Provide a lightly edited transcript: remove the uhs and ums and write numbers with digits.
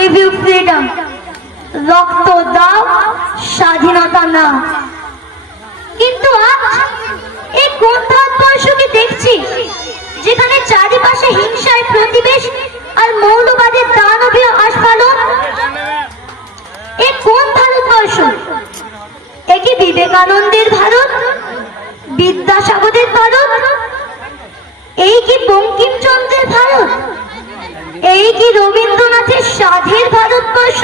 give you freedom. রক্ত দাও, স্বাধীনতা নাও। কিন্তু আজ এই কোন ভারতবর্ষকে দেখছি যেখানে চারিপাশে হিংসায় প্রতিবেশ আর মৌলবাদের দানবীয় আস্ফালন? এ কোন ভারতবর্ষ? এ কি বিবেকানন্দের ভারত, বিদ্যাসাগরের ভারত? এই কি বঙ্কিমচন্দ্রের ভারত? এই কি রবীন্দ্রনাথের সাধের ভারতবর্ষ?